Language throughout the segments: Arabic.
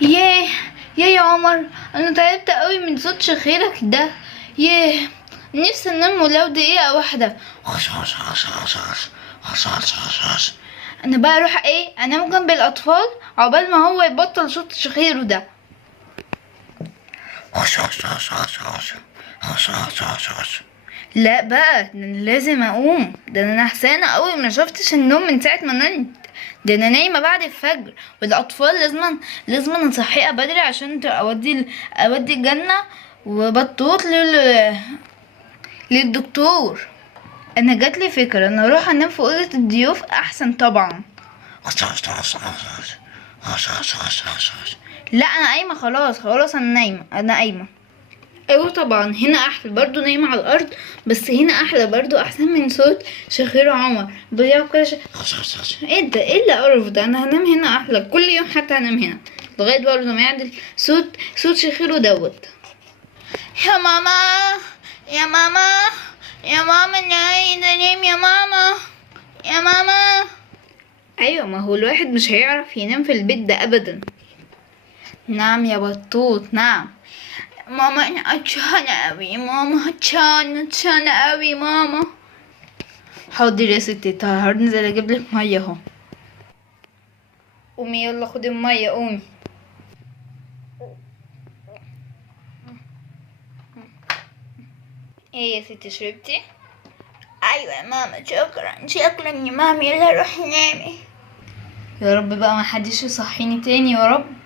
ياه، يا عمر، انا تعبت قوي من صوت شخيرك ده. ياه، نفسي انام ولو دقيقة واحدة. انا بقى اروح انام جنب الاطفال عقبال ما هو يبطل صوت شخيره ده. لا بقى، ده انا لازم اقوم. ده انا نحسانه قوي، ما شفتش النوم من ساعه ما نمت. ده انا نايمه بعد الفجر، والاطفال لازم اصحيها بدري عشان اودي الجنه وبطوط للدكتور. انا جاتلي فكره، انا اروح انام في اوضه الضيوف احسن طبعا. لا انا قايمه خلاص خلاص، انا قايمه. ايوه طبعا، هنا احلى برضو، نايمة على الارض، بس هنا احلى برضو، احسن من صوت شخير عمر بيقعد كده ايه ده؟ ايه اللي قرف ده؟ انا هنام هنا احلى كل يوم، حتى هنام هنا لغايه برضو ما يعدل صوت شخيره دوت. يا ماما، يا ماما، يا ماما، انا عايزه انام يا ماما، يا ماما. ايوه، ما هو الواحد مش هيعرف ينام في البيت ده ابدا. نعم يا بطوط، نعم. ماما انا عطشانة اوي، ماما عطشانة اوي ماما. حاضر يا ستي، طهر نزل اجيبلك مية اهو. قومي يلا خدي المية، قومي. ايه يا ستي، شربتي؟ ايوه يا ماما، شكرا يا ماما، يلا روحي نامي. يا رب بقى ما حدش يصحيني تاني يا رب.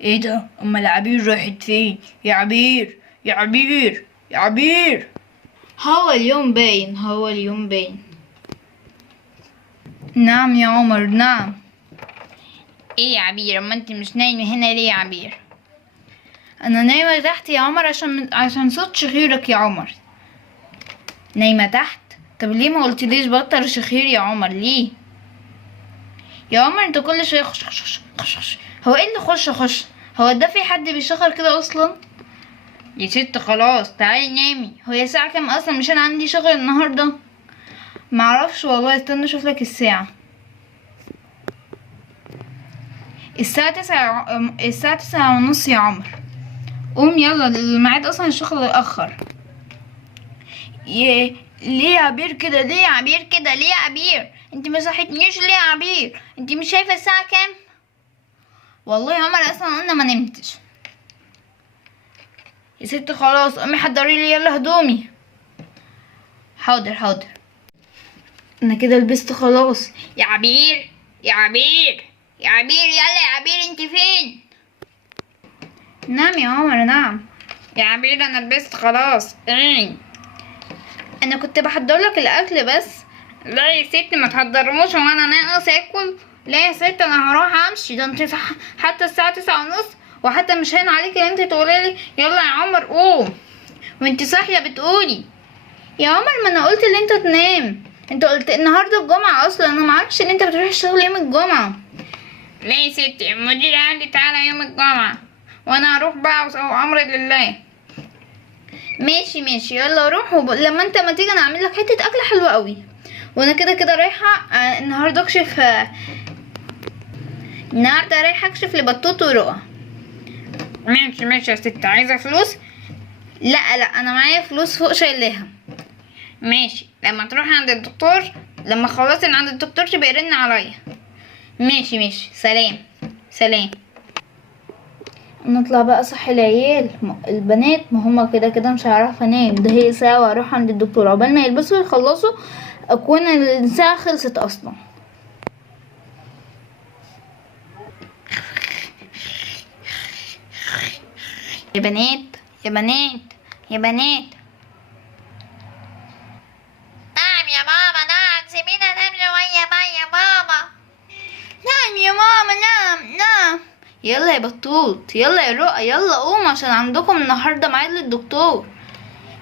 ايه ده؟ امال عبير راحت فين؟ يا عبير، يا عبير، يا عبير. هو اليوم باين، هو اليوم باين. نعم يا عمر، نعم. ايه يا عبير، اما انت مش نايمة هنا ليه يا عبير؟ انا نايمة تحت يا عمر عشان صوت شخيرك يا عمر. نايمة تحت؟ طب ليه ما قلتليش بطل شخير يا عمر؟ ليه يا عمر؟ انت كل شوية خش خش خش خش خش. هو ايه اللي خش خش؟ هو ده في حد بيشخر كده اصلا؟ يا ست خلاص تعالي نامي. هو يا ساعة كام اصلا؟ مش انا عندي شغل النهاردة. معرفش والله، استنى اشوف لك الساعة. الساعة 9:30 يا عمر. قوم يلا، الميعاد اصلا الشغل اتأخر. ليه يا عبير كده؟ ليه يا عبير كده؟ ليه يا عبير؟ انت ما صحيتنيش ليه يا عبير؟ انت مش شايفة الساعة كام؟ والله يا عمر اصلا انا ما نمتش. يا ست خلاص، قومي حضري لي يلا هدومي. حاضر حاضر. انا كده لبست خلاص. يا عبير، يا عبير، يا عبير، يلا يا عبير، انت فين؟ نعم يا عمر، نعم. يا عبير انا لبست خلاص. ايه؟ انا كنت بحضر لك الاكل بس. لا يا ست، ما تحضروش وانا ناقص اكل. لا يا ست، انا هروح امشي. ده انت صح حتى الساعه 9:30، وحتى مش هين عليكي ان انت تقولي لي يلا يا عمر قوم وانت صاحيه بتقولي. يا عمر، ما انا قلت ان انت تنام. انت قلت النهارده الجمعه، اصلا انا معرفش ان انت بتروح الشغل يوم الجمعه. لا يا ستي، المدير قال لي تعالى يوم الجمعه، وانا هروح بقى وامري لله. ماشي ماشي، يلا روح لما انت ما تيجي انا اعمل لك حته اكله حلوه قوي. وانا كده كده رايحه النهارده اكشف النهارده رايحه اكشف لبطوط ورؤى. ماشي ماشي يا ست، عايزه فلوس؟ لا لا، انا معايا فلوس فوق شايلاها. ماشي، لما تروحي عند الدكتور، لما خلصي من عند الدكتور تبقى رن عليا. ماشي ماشي، سلام سلام. نطلع بقى صح العيال البنات، ما هما كده كده مش هعرف انام. ده هي ساعة واروح عند الدكتور عقبال ما يلبسوا ويخلصوا اكون الساعة خلصت اصلا. يا بنات، يا بنات، يا بنات. نعم يا ماما، نعم، سيبينا ننام شوية بقى يا ماما. نعم يا ماما، نعم نعم. يلا يا بطوط، يلا يا رؤى، يلا قوم عشان عندكم النهارده ميعاد للدكتور.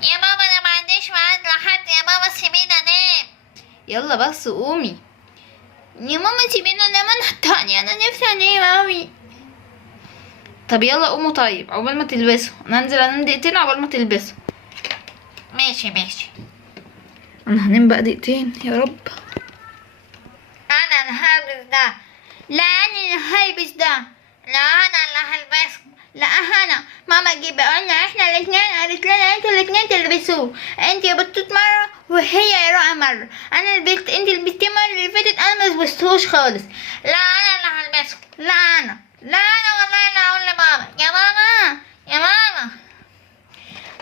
يا ماما انا ما عنديش ميعاد لحد يا ماما، سيبينا انام. يلا بس قومي يا ماما، سيبينا انام. انا تاني، انا نفسي انام اوي. طب يلا قوموا، طيب عقبال ما تلبسوا انا انزل انام دقيقتين عقبال ما تلبسوا. ماشي ماشي. انا هنام بقى دقيقتين يا رب. انا هلبس ده. لا انا اللي هلبس ده. لا انا اللي هلبسه. لا انا ماما جيب قلنا احنا الاثنين، قالت لنا انتوا الاثنين تلبسوه، انت يا بطوط مره وهي يا رؤى مره. انا لبست، انت لبستيه المره اللي فاتت، انا ما لبستهوش خالص. لا انا اللي هلبسه. لا انا والله لا اقول لماما. يا ماما يا ماما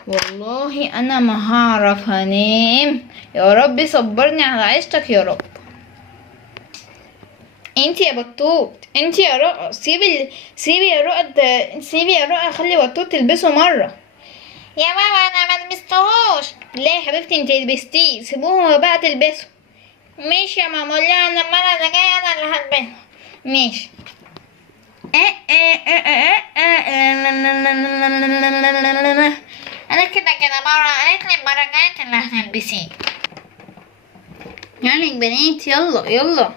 والله انا ما هعرف انام. يا رب صبرني على عيشتك يا رب. انت يا بطوط، انت يا رؤى، سيبي يا رؤى، سيبي يا رؤى، خلي بطوط تلبسه مره. يا ماما انا ما لبستهوش. لا يا حبيبتي انت لبستيه، سيبوه بقى تلبسه. ماشي يا ماما. لا انا المره اللي جايه انا اللي هلبسه. ماشي. انا كده مرة قالت لي المرة الجاية اللي هتلبسيه. يلا يا بنات يلا يلا.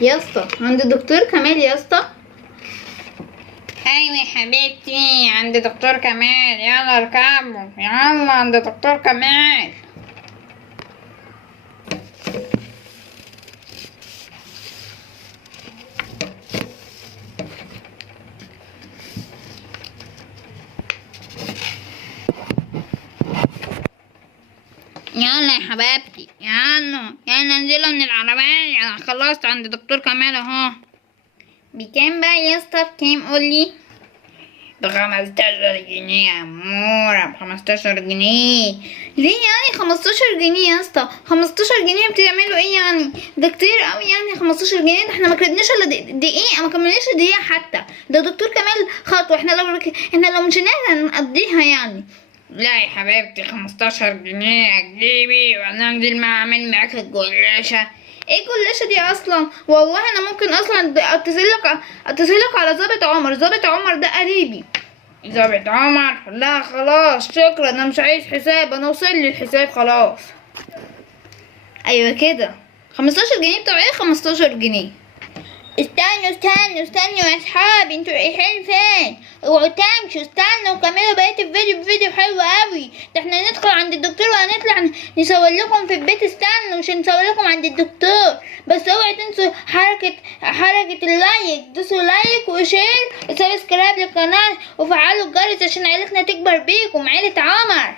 يا اسطى عند الدكتور كمال يا اسطى. ايوه يا حبيبتي عند دكتور كمال، يلا اركبوا يلا عند دكتور كمال. يلا يا حبايبتي يلا انزلوا من العربية، انا خلصت عند دكتور كمال اهو. بكام بقى يا اسطى؟ بكام قولي؟ ب15 جنيه يا أمورة، ب15 جنيه. ليه يعني 15 جنيه يا اسطى؟ 15 جنيه بتعملوا ايه يعني؟ ده كتير اوي يعني 15 جنيه. ده احنا ما كردناش الا دقيقة، ما كملناش دقيقة حتى. ده دكتور كمال خطوة، احنا لو مشيناها هنقضيها يعني. لا يا حبيبتي 15 جنيه هتجيبي وانا انزل ما اعمل معاك الجلاشة. ايه الجلاشة دي اصلا؟ والله انا ممكن اصلا اتصلك على ظابط عمر. ظابط عمر ده قريبي. ظابط عمر؟ لا خلاص شكرا، انا مش عايز حساب، انا وصل لي الحساب خلاص. ايوه كده. 15 جنيه بتوع ايه 15 جنيه؟ استنوا يا اصحابي، انتوا رايحين فين؟ اوعوا تمشوا، استنوا وكملوا بقية الفيديو حلو قوي. ده احنا ندخل عند الدكتور وهنطلع نصور لكم في البيت. استنوا مش هنصور لكم عند الدكتور، بس اوعوا تنسوا حركة اللايك. دوسوا لايك وشير وسبسكرايب للقناة وفعلوا الجرس عشان عيلتنا تكبر بيكم، عيلة عمر.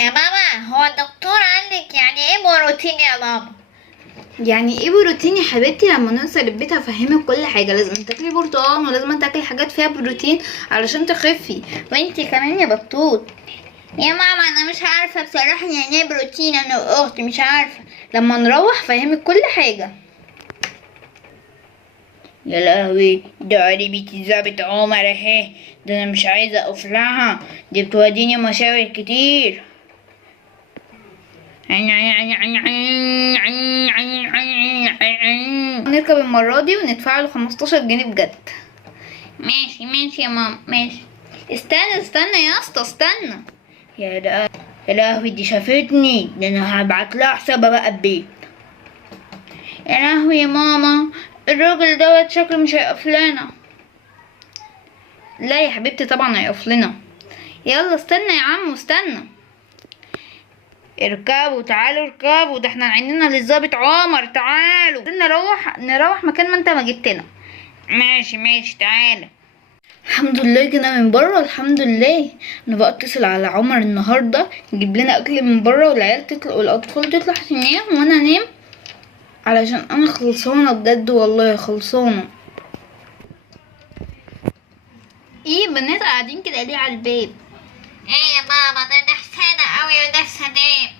يا ماما هو الدكتور قالك يعني ايه بروتين يا ماما؟ يعني ايه بروتين يا حبيبتي؟ لما نوصل البيت هفهمك كل حاجه. لازم تاكلي برتقال ولازم تاكلي حاجات فيها بروتين علشان تخفي، وانتي كمان يا بطوط. يا ماما انا مش عارفه بصراحه يعني ايه بروتين، انا واختي مش عارفه. لما نروح فهمك كل حاجه. يا لهوي ده قريبتي ظابط عمر اهي. ده انا مش عايزه اقف لها، دي بتوديني مشاوير كتير. نركب المرة دي وندفع له 15 جنيه بجد. ماشي يا ماما ماشي. استنى يا اسطى استنى. يا لهوي دي شافتني، ده انا هبعت لها حسابها بقى البيت. يا لهوي يا ماما الراجل دوت شكله مش هيقف لنا. لا يا حبيبتي طبعا هيقف لنا. يلا استنى يا عم استنى. اركبوا تعالوا اركبوا، ده احنا عندنا للظابط عمر. تعالوا نروح مكان ما انت ما جبتنا. ماشي تعالى. الحمد لله كده من بره، الحمد لله. انا بقى اتصل على عمر النهارده يجيب لنا اكل من بره، والعيال تطلع والاطفال تطلع تنام وانا انام، علشان انا خلصانه بجد والله خلصانه. ايه بنات قاعدين كده ليه على الباب؟ ايه يا ماما ده نفسنا قوي ونفسي انام.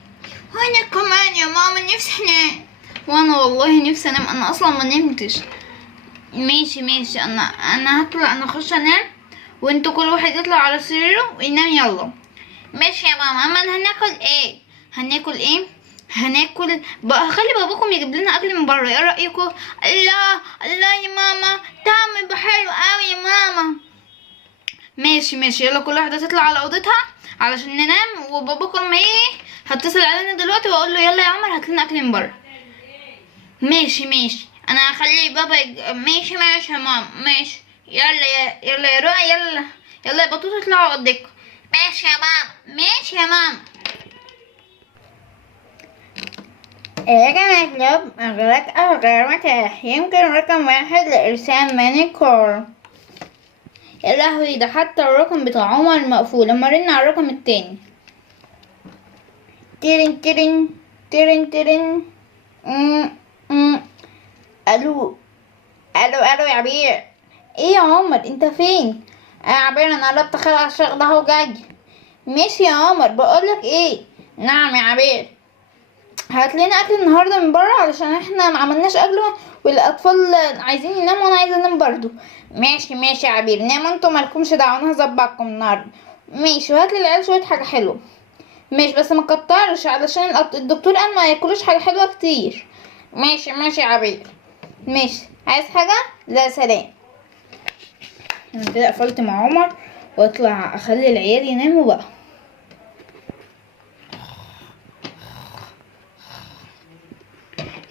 وانا كمان يا ماما نفسي انام. وانا والله نفسي انام، انا اصلا ما نمتش. ماشي انا هطلع، انا اخش انام وانتوا كل واحد يطلع على سريره وينام. يلا ماشي يا ماما. اما هناكل ايه هناكل بقى. خلي باباكم يجيب لنا اكل من بره، ايه رايكم؟ الله يا ماما طعم يبقى حلو قوي يا ماما. ماشي يلا كل واحده تطلع على اوضتها علشان ننام، وباباكم لما يجي هتصل علينا دلوقتي واقول له يلا يا عمر هات لنا اكل من بره. ماشي انا هخلي بابا ماشي يا ماما ماشي. يلا يا رؤى يلا يا بطوطة اطلعوا قدامكم. ماشي يا ماما، ماشي يا ماما. رقم مطلوب إغلاق أو غير متاح. يمكن رقم 1 لإرسال مانيكور. يا لهوي، ده حتى الرقم بتاع عمر مقفول. اما رن على الرقم التاني. تيرن تيرن تيرن تيرن. الو الو الو يا عبير. ايه يا عمر انت فين؟ يا عبير انا قربت اخلع الشغل ده اهو جاي. ماشي يا عمر. بقولك ايه؟ نعم يا عبير. هات لنا اكل النهارده من بره علشان احنا ما عملناش اكل والاطفال عايزين يناموا وانا عايزه انام برضو. ماشي ماشي يا عبير، ناموا انتوا مالكمش دعوه، انا هظبطكم النهارده. ماشي. وهات للعيال شويه حاجه حلوه. ماشي بس ما كترش علشان الدكتور قال ما ياكلوش حاجه حلوه كتير. ماشي ماشي يا عبير. ماشي. عايز حاجه؟ لا سلام. انا كده قفلت مع عمر واطلع اخلي العيال يناموا بقى.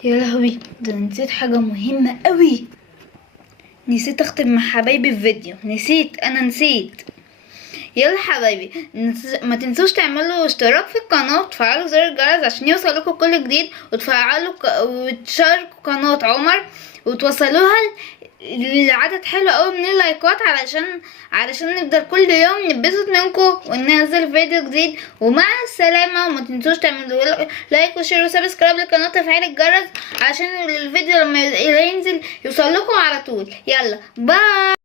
يا لهوي، ده أنا نسيت حاجة مهمة قوي. نسيت اختم مع حبايبي الفيديو. نسيت. يلا حبايبي، ما تنسوش تعملوا اشتراك في القناة وتفعلوا زر الجرس عشان يوصلكوا كل جديد، وتشاركوا قناة عمر وتوصلوها لعدد حلو قوي من اللايكات علشان نقدر كل يوم نتبسط منكم وننزل فيديو جديد. ومع السلامة. وما تنسوش تعملوا لايك وشير وسبسكرايب للقناة وتفعيل الجرس عشان الفيديو لما ينزل يوصلكوا على طول. يلا باي.